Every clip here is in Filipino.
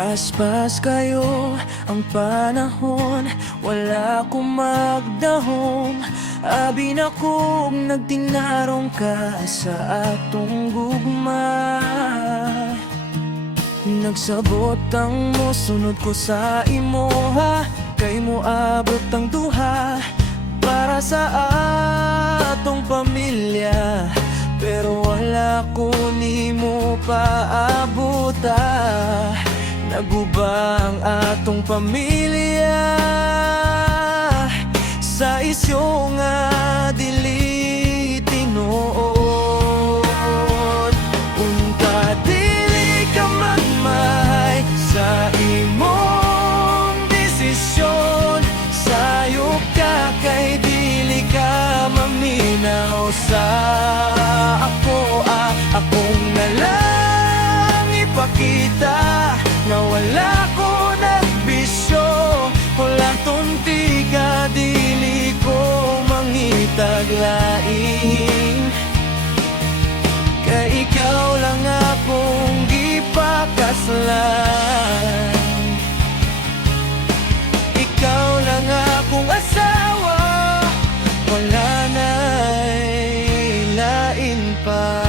Paspas kayo ang panahon, wala akong magdahong. Abi na kong nagtinarong ka sa atong gugma. Nagsabot ang mo, sunod ko sa imo ha. Kay mo abot ang duha para sa atong pamilya. Pero wala ko ni mo paabuta. Naguba ang atong pamilya sa isyo nga dili tinuod. Unta dili ka magmahay sa imong desisyon. Sayop ka kay dili ka maminaw sa ako. Akong nalang ipakita nga wala ko nagbisyo. Wala tunti ka dili ko mangitag lain. Kay ikaw lang akong gipakaslan. Ikaw lang akong asawa, wala na'y lain pa.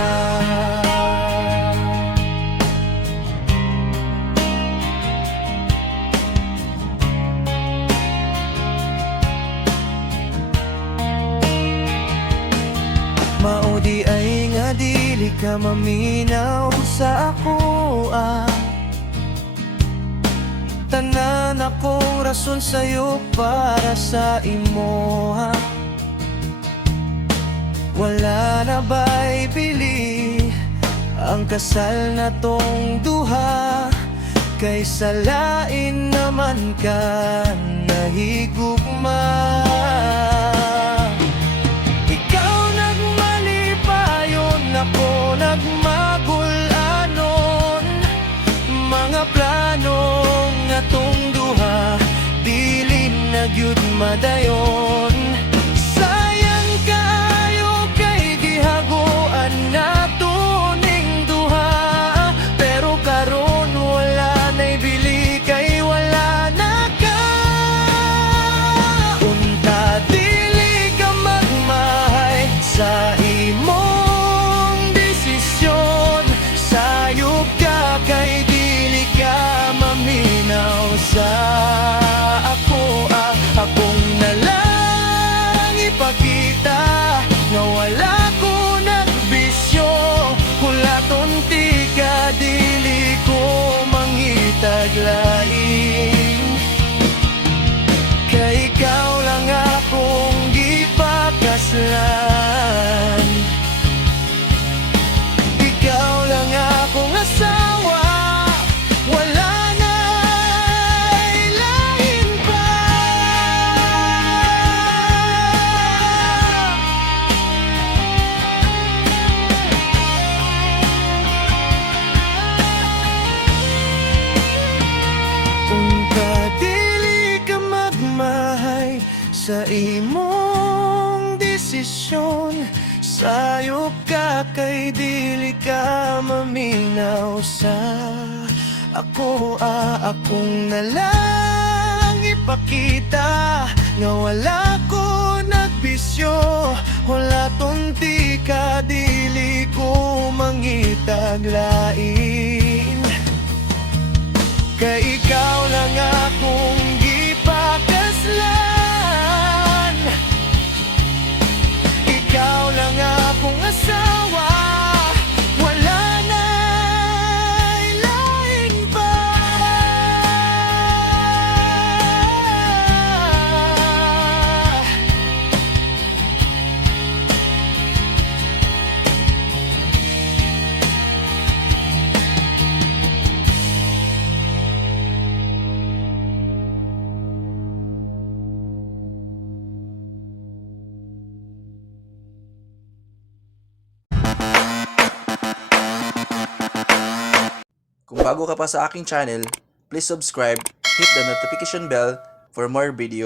Maudi ay nga dili ka maminaw sa ako Tanan akong rason sa'yo para sa imo Wala na ba'y pili ang kasal na tong duha. Kaysa lain naman ka nahigugma. Ako nagmagulanon, mga planong atong duha dili na gyud madayon. Sayang kayo kay gihagoan nato ning duha. Pero karon wala na'y bili kay wala na ka. Unta dili ka magmahay sa imo. Sayop ka kay dili ka maminaw sa ako. Akong nalang ipakita nga wala ko nagbisyo. Wala tunti ka dili ko mangitag lain. Kay ikaw lang akong gipakaslan. Akong asawa, wala na'y lain pa. Unta dili ka magmahay sa imong desisyon. Sayop ka kay dili ka maminaw sa ako. Akong nalang ipakita nga wala ko nagbisyo. Wala tunti ka dili ko mangitag lain. Kay ikaw lang akong gipakaslan. Ikaw lang akong asawa, wala na'y lain pa. Kung bago ka pa sa aking channel, please subscribe, hit the notification bell for more videos.